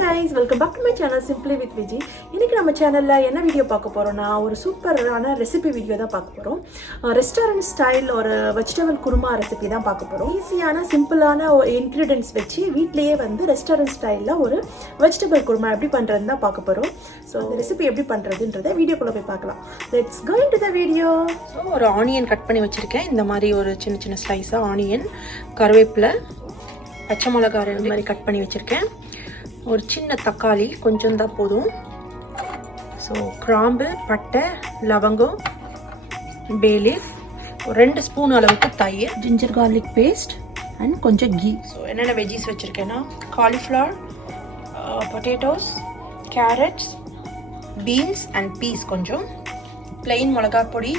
guys, welcome back to my channel Simply with Viji. இன்னைக்கு நம்ம சேனல்ல என்ன வீடியோ பார்க்க போறோம்னா ஒரு சூப்பரான ரெசிபி வீடியோ தான் பார்க்க போறோம். ரெஸ்டாரன்ட் ஸ்டைல் ஒரு வெஜிடபிள் குருமா ரெசிபி தான் பார்க்க போறோம். ஈஸியான சிம்பிளான இன்கிரிடியன்ட்ஸ் வச்சு வீட்லயே வந்து ரெஸ்டாரன்ட் ஸ்டைல்ல ஒரு வெஜிடபிள் குருமா எப்படி பண்றதுன்னு தான் பார்க்க போறோம். சோ இந்த ரெசிபி எப்படி பண்றதுன்றதை வீடியோக்குள்ள போய் பார்க்கலாம். Let's go into the video. ஒரு ஆனியன் கட் பண்ணி வச்சிருக்கேன். இந்த மாதிரி ஒரு சின்ன சின்ன ஸ்லைஸா ஆனியன், கருவேப்பிலை, பச்சை மிளகாய் இந்த மாதிரி கட் பண்ணி வச்சிருக்கேன். ஒரு சின்ன தக்காளி கொஞ்சம் தான் போதும். ஸோ கிராம்பு, பட்டை, லவங்கம், பே லீஃப், ஒரு 2 ஸ்பூன் அளவுக்கு தயிர், ஜிஞ்சர் கார்லிக் பேஸ்ட் அண்ட் கொஞ்சம் கீ. ஸோ என்னென்ன வெஜ்ஜீஸ் வச்சுருக்கேன்னா cauliflower, potatoes, carrots, beans and peas, கொஞ்சம் பிளெயின் மிளகாய் பொடி,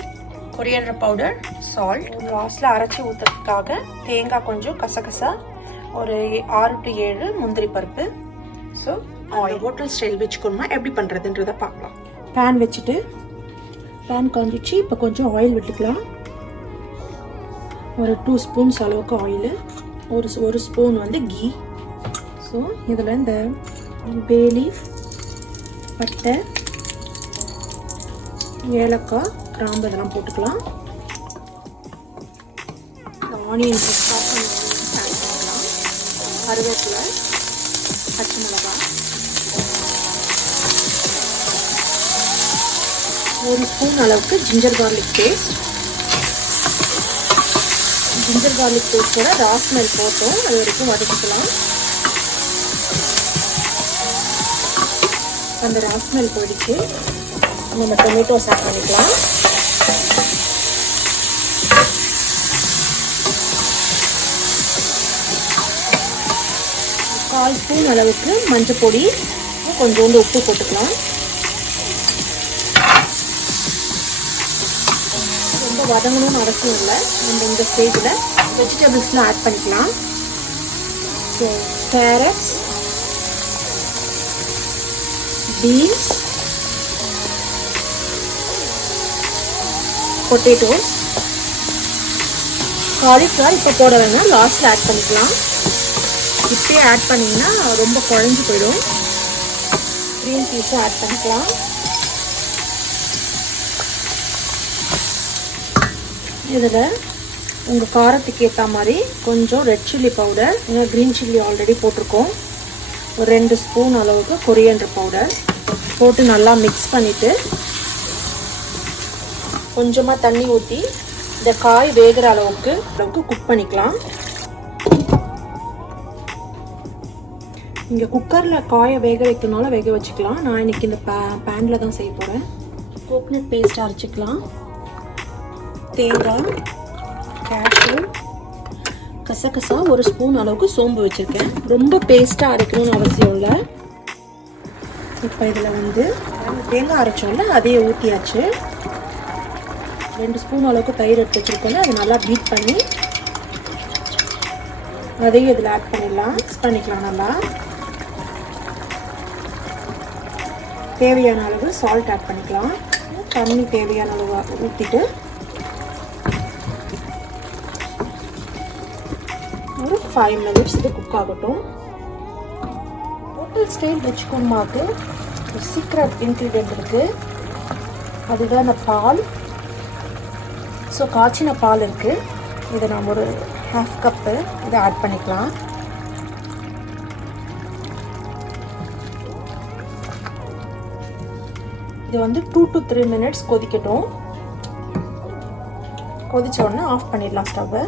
கொரியாண்டர் பவுடர், சால்ட். லாஸ்ட்டில் அரைச்சி ஊற்றுறதுக்காக தேங்காய் கொஞ்சம், கசகசா, ஒரு 6 to 7 முந்திரி பருப்பு. So hotel style veg kurma எப்படி பண்ணுறதுன்றதை பார்க்கலாம். பேன் வச்சுட்டு பேன் காஞ்சிச்சு. இப்போ கொஞ்சம் ஆயில் விட்டுக்கலாம். ஒரு 2 ஸ்பூன்ஸ் அளவுக்கு ஆயிலு, ஒரு ஸ்பூன் வந்து கீ. ஸோ இதில் இந்த பே லீஃப், பட்டை, ஏலக்காய், கிராம்பு இதெல்லாம் போட்டுக்கலாம். ஆனியன் கருவேப்பிலை, பச்சை மிளகாய், 1 ஸ்பூன் அளவுக்கு ginger garlic paste. Ginger garlic பேஸ்டோட ரா ஸ்மெல் போட்டோம், அது வரைக்கும் வதக்கிக்கலாம். அந்த ரா ஸ்மெல் போயிடுச்சு. நம்ம டொமேட்டோஸ் ஆட் பண்ணிக்கலாம். கால் ஸ்பூன் அளவுக்கு மஞ்சள் பொடி, கொஞ்சோண்டு உப்பு போட்டுக்கலாம். ரொம்ப வதங்கணும்னு அவசியம் இல்லை. நம்ம இந்த ஸ்டேஜில் வெஜிடபிள்ஸ்லாம் ஆட் பண்ணிக்கலாம். So carrots, beans, potatoes, cauliflower இப்போ போட வேணாம், லாஸ்ட்டில் ஆட் பண்ணிக்கலாம். இப்படியே ஆட் பண்ணிங்கன்னா ரொம்ப குழஞ்சி போயிடும். க்ரீன் பீஸும் ஆட் பண்ணிக்கலாம். இதில் உங்கள் காரத்துக்கு ஏற்ற மாதிரி கொஞ்சம் ரெட் சில்லி பவுடர், இன்னும் க்ரீன் சில்லி ஆல்ரெடி போட்டிருக்கோம், ஒரு 2 ஸ்பூன் அளவுக்கு கொரியாண்டர் பவுடர் போட்டு நல்லா மிக்ஸ் பண்ணிவிட்டு கொஞ்சமாக தண்ணி ஊற்றி இந்த காய் வேகிற அளவுக்கு குக் பண்ணிக்கலாம். இங்கே குக்கரில் காயை வேக வைக்கணும்னால வேக வச்சுக்கலாம். நான் இன்றைக்கி இந்த பேனில் தான் செய்ய போகிறேன். கோகனட் பேஸ்ட் அரைச்சிக்கலாம். தேங்காய், கேஷ்யூ, கசகசா, 1 ஸ்பூன் அளவுக்கு சோம்பு வச்சுருக்கேன். ரொம்ப பேஸ்ட்டாக அரைக்கணும்னு அவசியம் இல்லை. இப்போ இதில் வந்து தேங்காய் அரைச்சோம்ல அதையே ஊற்றியாச்சு. 2 ஸ்பூன் அளவுக்கு தயிர் எடுத்து வச்சுருக்கோம்ல, அதை நல்லா பீட் பண்ணி அதையும் இதில் ஆட் பண்ணிடலாம். மிக்ஸ் பண்ணிக்கலாம். நல்லா தேவையான அளவு சால்ட் ஆட் பண்ணிக்கலாம். தண்ணி தேவையான அளவு ஊற்றிட்டு ஒரு 5 minutes இது குக் ஆகட்டும். ஹோட்டல் ஸ்டைல் வெஜ் குருமாவுக்கு ஒரு சீக்ரெட் இன்க்ரீடியன்ட் இருக்குது. அதுதான் இந்த பால். ஸோ காய்ச்சின பால் இருக்குது. இதை நாம் ஒரு 1/2 கப்பு இதை ஆட் பண்ணிக்கலாம். இது வந்து 2 to 3 minutes கொதிக்கட்டும். கொதிச்ச உடனே ஆஃப் பண்ணிடலாம் ஸ்டவ்வை.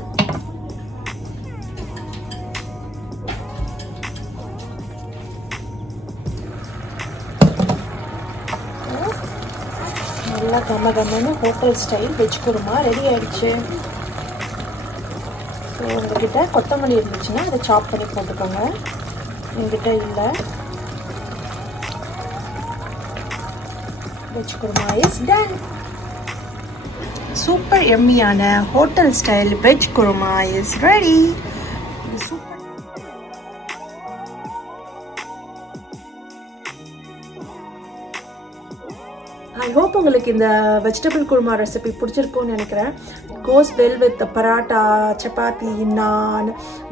நல்லா கம்மன்னு hotel style veg kurma ready ஆயிடுச்சு. ஸோ உங்ககிட்ட கொத்தமல்லி இருந்துச்சுன்னா அதை சாப் பண்ணி போட்டுக்கோங்க. என்கிட்ட இல்லை. Veg kurma is done. Super எம்மியான hotel style veg kurma is ready. I hope உங்களுக்கு இந்த வெஜிடபிள் குருமா ரெசிபி பிடிச்சிருக்கும்னு நினைக்கிறேன். Goes well with paratha, chapati, naan,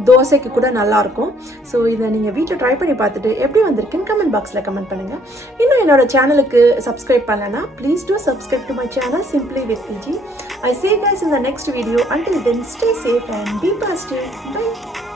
தோசைக்கு கூட நல்லாயிருக்கும். ஸோ இதை நீங்கள் வீட்டில் ட்ரை பண்ணி பார்த்துட்டு எப்படி வந்திருக்குன்னு கமெண்ட் பாக்ஸில் கமெண்ட் பண்ணுங்கள். இன்னும் என்னோட சேனலுக்கு சப்ஸ்கிரைப் பண்ணலன்னா please do subscribe to my channel Simply with Viji. I see you guys in the next video. Until then, stay safe and be positive. Bye.